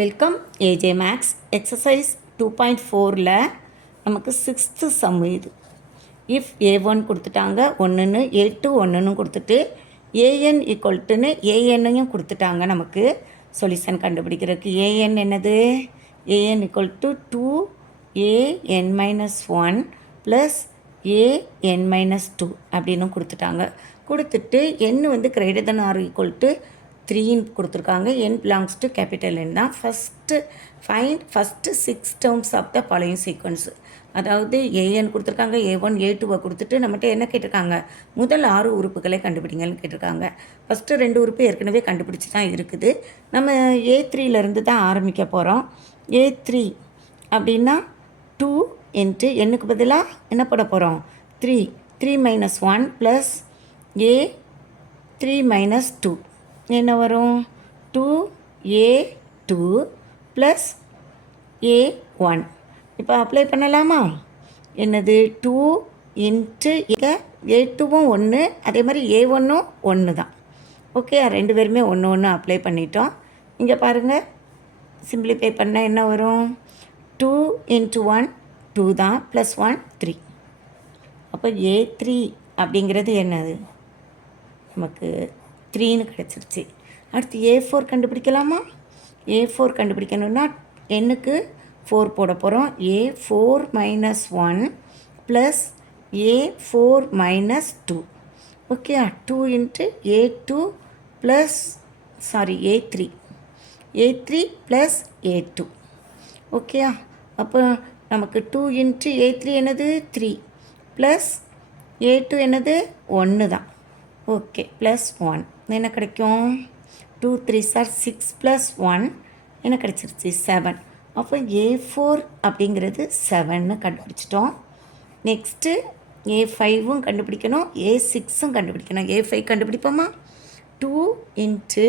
Welcome AJ maths exercise 2.4ல் நமக்கு 6th some இது. If A1 கொடுத்துட்டாங்க ஒன்றுன்னு, A2 ஒன்றுன்னு கொடுத்துட்டு ஏஎன் ஈக்குவல்ட்டுன்னு ஏஎன்னையும் கொடுத்துட்டாங்க. நமக்கு சொல்யூஷன் கண்டுபிடிக்கிறதுக்கு ஏஎன் என்னது? AN equal to 2an-1 plus an-2 அப்படின்னு கொடுத்துட்டாங்க. கொடுத்துட்டு n வந்து greater than or equal to 3 கொடுத்துருக்காங்க. n belongs to capital n தான். First 6 terms of the following sequence. அதாவது ஏஎன் கொடுத்துருக்காங்க, A1 A2வை கொடுத்துட்டு நம்மகிட்ட என்ன கேட்டிருக்காங்க? முதல் 6 உறுப்புகளை கண்டுபிடிங்கன்னு கேட்டிருக்காங்க. ஃபஸ்ட்டு 2 உறுப்பு ஏற்கனவே கண்டுபிடிச்சி தான் இருக்குது. நம்ம A3லேருந்து தான் ஆரம்பிக்க போகிறோம். A3 அப்படின்னா 2 இன்ட்டு என்னுக்கு பதிலாக என்ன போட போகிறோம்? 3 மைனஸ் 1 ப்ளஸ் A3 மைனஸ் 2 என்ன வரும்? 2A2 plus A1. இப்போ அப்ளை பண்ணலாமா? என்னது? 2 இன்ட்டு A2வும் 1, அதே மாதிரி A1ம் 1 தான். ஓகே, 2 பேருமே 1 அப்ளை பண்ணிட்டோம். இங்கே பாருங்கள், சிம்பிளிஃபை பண்ணால் என்ன வரும்? 2 இன்ட்டு 1 2 தான், ப்ளஸ் 1 3. அப்போ A3 அப்படிங்கிறது என்னது? நமக்கு 3ன்னு கிடச்சிருச்சு. அடுத்து A4 கண்டுபிடிக்கலாமா? A4 கண்டுபிடிக்கணும்னா என்னுக்கு 4 போட போகிறோம். A4 minus 1 plus A4 minus 2. Okay, 2 into A2 plus A3 plus A2. Okay, அப்போ நமக்கு 2 இன்ட்டு A3 என்னது? 3 ப்ளஸ் A2 என்னது? 1 தான். ஓகே, ப்ளஸ் 1 என்ன கிடைக்கும்? 2 3s are 6 ப்ளஸ் 1 என்ன கிடைச்சிருச்சு? 7. அப்போ A4 அப்படிங்கிறது 7ன்னு கண்டுபிடிச்சிட்டோம். நெக்ஸ்ட்டு A5வும் கண்டுபிடிக்கணும், A6ம் கண்டுபிடிக்கணும். A5 கண்டுபிடிப்போமா? 2 இன்ட்டு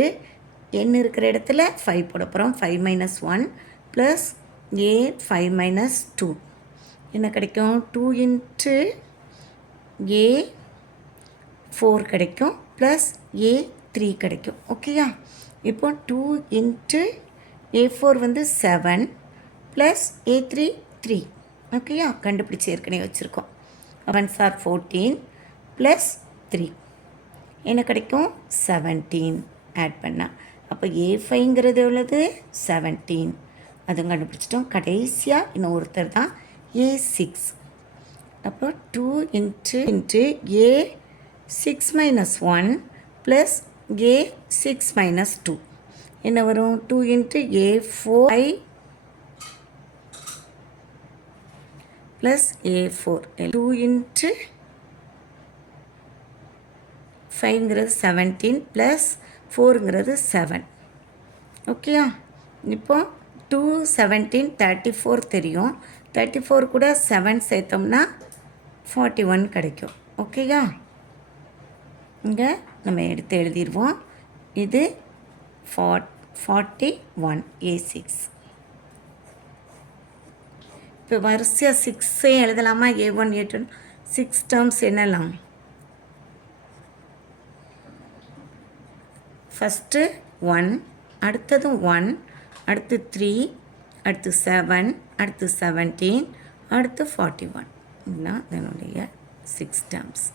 n இருக்கிற இடத்துல 5 போட போகிறோம். 5 மைனஸ் 1 ப்ளஸ் A5 மைனஸ் 2 என்ன கிடைக்கும்? 2 இன்ட்டு A4 கிடைக்கும் ப்ளஸ் A3 கிடைக்கும். ஓகேயா? இப்போ 2 இன்ட்டு A4 வந்து 7 ப்ளஸ் A3 3. ஓகேயா? கண்டுபிடிச்சி ஏற்கனவே வச்சுருக்கோம். 1s are 14 ப்ளஸ் 3 என்ன கிடைக்கும்? 17 ஆட் பண்ணால். அப்போ A5ங்கிறது எவ்வளவு? 17. அதுவும் கண்டுபிடிச்சிட்டோம். கடைசியாக இன்னும் ஒருத்தர் தான் A6. அப்போ 2 into A6 minus 1 plus A6 minus 2 என்ன வரும்? 2 into A4 plus A4. 2 into 5ங்கிறது 17 ப்ளஸ் 4ங்கிறது 7. ஓகேயா? இப்போ 2 17 34 தெரியும். 34 கூட 7 சேர்த்தோம்னா 41 கிடைக்கும். ஓகேயா? இங்கே நம்ம எடுத்து எழுதிடுவோம். இது 41 A6. இப்போ வரிசையாக 6 எழுதலாமா? A1 A2 6 டேர்ம்ஸ் என்னலாம்? ஃபஸ்ட்டு 1, அடுத்தது 1, அடுத்து 3, அடுத்து 7, அடுத்து 17, அடுத்து 41. இதுதான் இதனுடைய 6 டேர்ம்ஸ்.